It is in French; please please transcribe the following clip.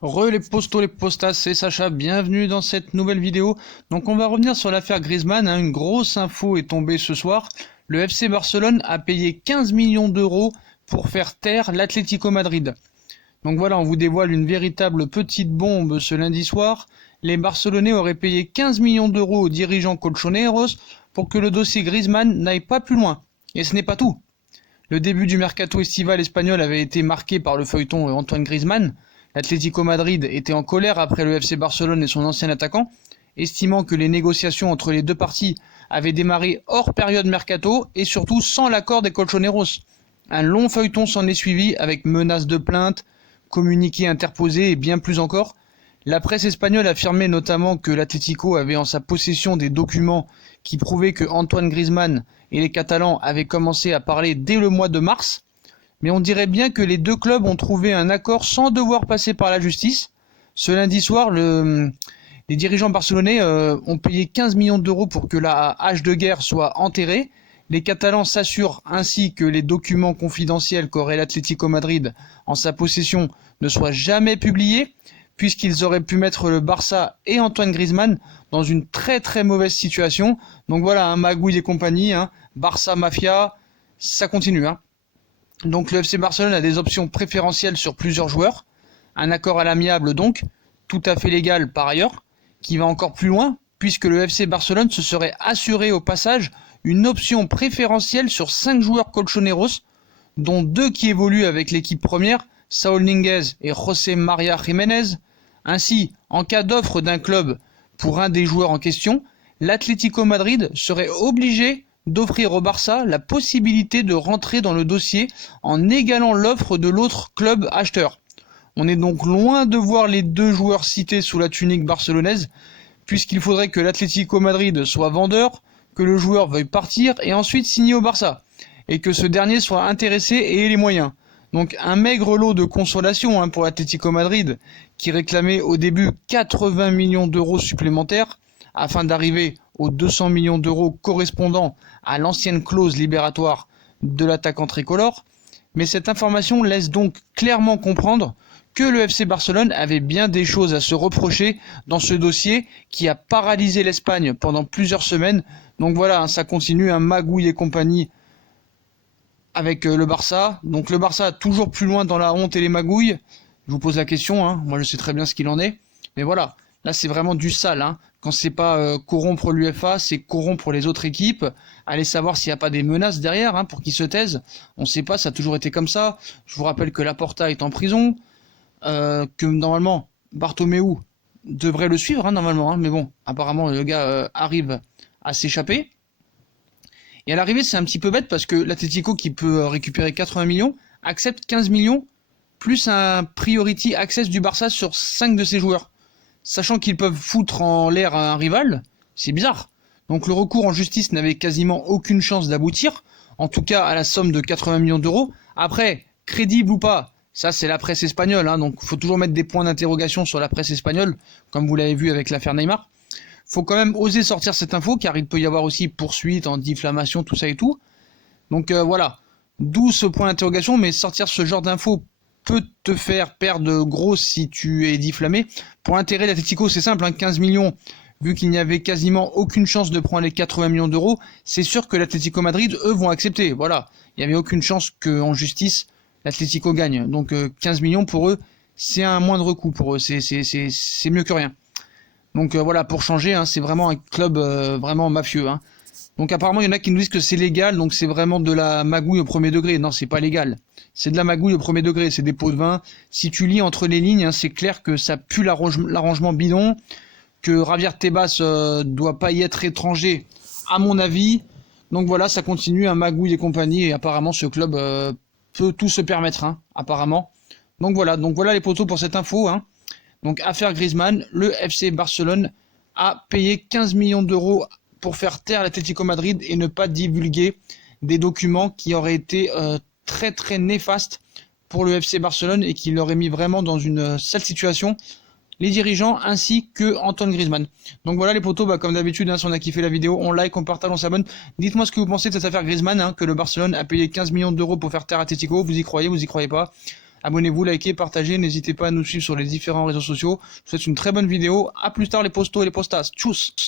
Les postos, les postas, c'est Sacha, bienvenue dans cette nouvelle vidéo. Donc on va revenir sur l'affaire Griezmann, une grosse info est tombée ce soir. Le FC Barcelone a payé 15 millions d'euros pour faire taire l'Atlético Madrid. Donc voilà, on vous dévoile une véritable petite bombe ce lundi soir. Les Barcelonais auraient payé 15 millions d'euros aux dirigeants colchoneros pour que le dossier Griezmann n'aille pas plus loin. Et ce n'est pas tout. Le début du mercato estival espagnol avait été marqué par le feuilleton Antoine Griezmann. L'Atlético Madrid était en colère après le FC Barcelone et son ancien attaquant, estimant que les négociations entre les deux parties avaient démarré hors période mercato et surtout sans l'accord des colchoneros. Un long feuilleton s'en est suivi avec menaces de plainte, communiqués interposés et bien plus encore. La presse espagnole affirmait notamment que l'Atlético avait en sa possession des documents qui prouvaient que Antoine Griezmann et les Catalans avaient commencé à parler dès le mois de mars. Mais on dirait bien que les deux clubs ont trouvé un accord sans devoir passer par la justice. Ce lundi soir, les dirigeants barcelonais ont payé 15 millions d'euros pour que la hache de guerre soit enterrée. Les Catalans s'assurent ainsi que les documents confidentiels qu'aurait l'Atlético Madrid en sa possession ne soient jamais publiés, puisqu'ils auraient pu mettre le Barça et Antoine Griezmann dans une très très mauvaise situation. Donc voilà, magouille et compagnie, Barça Mafia, ça continue. Donc le FC Barcelone a des options préférentielles sur plusieurs joueurs, un accord à l'amiable donc, tout à fait légal par ailleurs, qui va encore plus loin, puisque le FC Barcelone se serait assuré au passage une option préférentielle sur 5 joueurs colchoneros, dont 2 qui évoluent avec l'équipe première, Saúl Ñíguez et José María Jiménez. Ainsi, en cas d'offre d'un club pour un des joueurs en question, l'Atlético Madrid serait obligé d'offrir au Barça la possibilité de rentrer dans le dossier en égalant l'offre de l'autre club acheteur. On est donc loin de voir les deux joueurs cités sous la tunique barcelonaise, puisqu'il faudrait que l'Atlético Madrid soit vendeur, que le joueur veuille partir et ensuite signer au Barça, et que ce dernier soit intéressé et ait les moyens. Donc un maigre lot de consolation pour l'Atlético Madrid, qui réclamait au début 80 millions d'euros supplémentaires, afin d'arriver aux 200 millions d'euros correspondant à l'ancienne clause libératoire de l'attaquant tricolore. Mais cette information laisse donc clairement comprendre que le FC Barcelone avait bien des choses à se reprocher dans ce dossier qui a paralysé l'Espagne pendant plusieurs semaines. Donc voilà, ça continue, magouille et compagnie avec le Barça. Donc le Barça toujours plus loin dans la honte et les magouilles. Je vous pose la question, moi je sais très bien ce qu'il en est. Mais voilà, là c'est vraiment du sale. Quand c'est pas corrompre l'UEFA, c'est corrompre les autres équipes. Allez savoir s'il n'y a pas des menaces derrière pour qu'ils se taisent. On ne sait pas, ça a toujours été comme ça. Je vous rappelle que Laporta est en prison, que normalement Bartomeu devrait le suivre normalement. Mais bon, apparemment le gars arrive à s'échapper. Et à l'arrivée, c'est un petit peu bête parce que l'Atlético, qui peut récupérer 80 millions, accepte 15 millions plus un priority access du Barça sur 5 de ses joueurs. Sachant qu'ils peuvent foutre en l'air un rival, c'est bizarre. Donc le recours en justice n'avait quasiment aucune chance d'aboutir, en tout cas à la somme de 80 millions d'euros. Après, crédible ou pas, ça c'est la presse espagnole, donc il faut toujours mettre des points d'interrogation sur la presse espagnole, comme vous l'avez vu avec l'affaire Neymar. Faut quand même oser sortir cette info, car il peut y avoir aussi poursuite, en diffamation, tout ça et tout. Donc voilà, d'où ce point d'interrogation, mais sortir ce genre d'infos peut te faire perdre gros si tu es diffamé. Pour l'intérêt d'Atlético, c'est simple, 15 millions, vu qu'il n'y avait quasiment aucune chance de prendre les 80 millions d'euros, c'est sûr que l'Atlético Madrid, eux, vont accepter. Voilà, il n'y avait aucune chance qu'en justice, l'Atlético gagne. Donc 15 millions pour eux, c'est un moindre coût pour eux, c'est mieux que rien. Donc voilà, pour changer, c'est vraiment un club vraiment mafieux. Donc apparemment, il y en a qui nous disent que c'est légal, donc c'est vraiment de la magouille au premier degré. Non, c'est pas légal. C'est de la magouille au premier degré, c'est des pots de vin. Si tu lis entre les lignes, c'est clair que ça pue l'arrangement bidon, que Javier Tebas doit pas y être étranger, à mon avis. Donc voilà, ça continue, magouille et compagnie, et apparemment ce club peut tout se permettre, apparemment. Donc voilà les potos pour cette info. Donc affaire Griezmann, le FC Barcelone a payé 15 millions d'euros pour faire taire l'Atlético Madrid et ne pas divulguer des documents qui auraient été très très néfastes pour le FC Barcelone et qui l'auraient mis vraiment dans une sale situation, les dirigeants ainsi que Antoine Griezmann. Donc voilà les potos, comme d'habitude, si on a kiffé la vidéo, on like, on partage, on s'abonne. Dites-moi ce que vous pensez de cette affaire Griezmann, que le Barcelone a payé 15 millions d'euros pour faire taire Atlético. Vous y croyez pas? Abonnez-vous, likez, partagez, n'hésitez pas à nous suivre sur les différents réseaux sociaux. Je vous souhaite une très bonne vidéo. À plus tard les postos et les postas. Tchuss!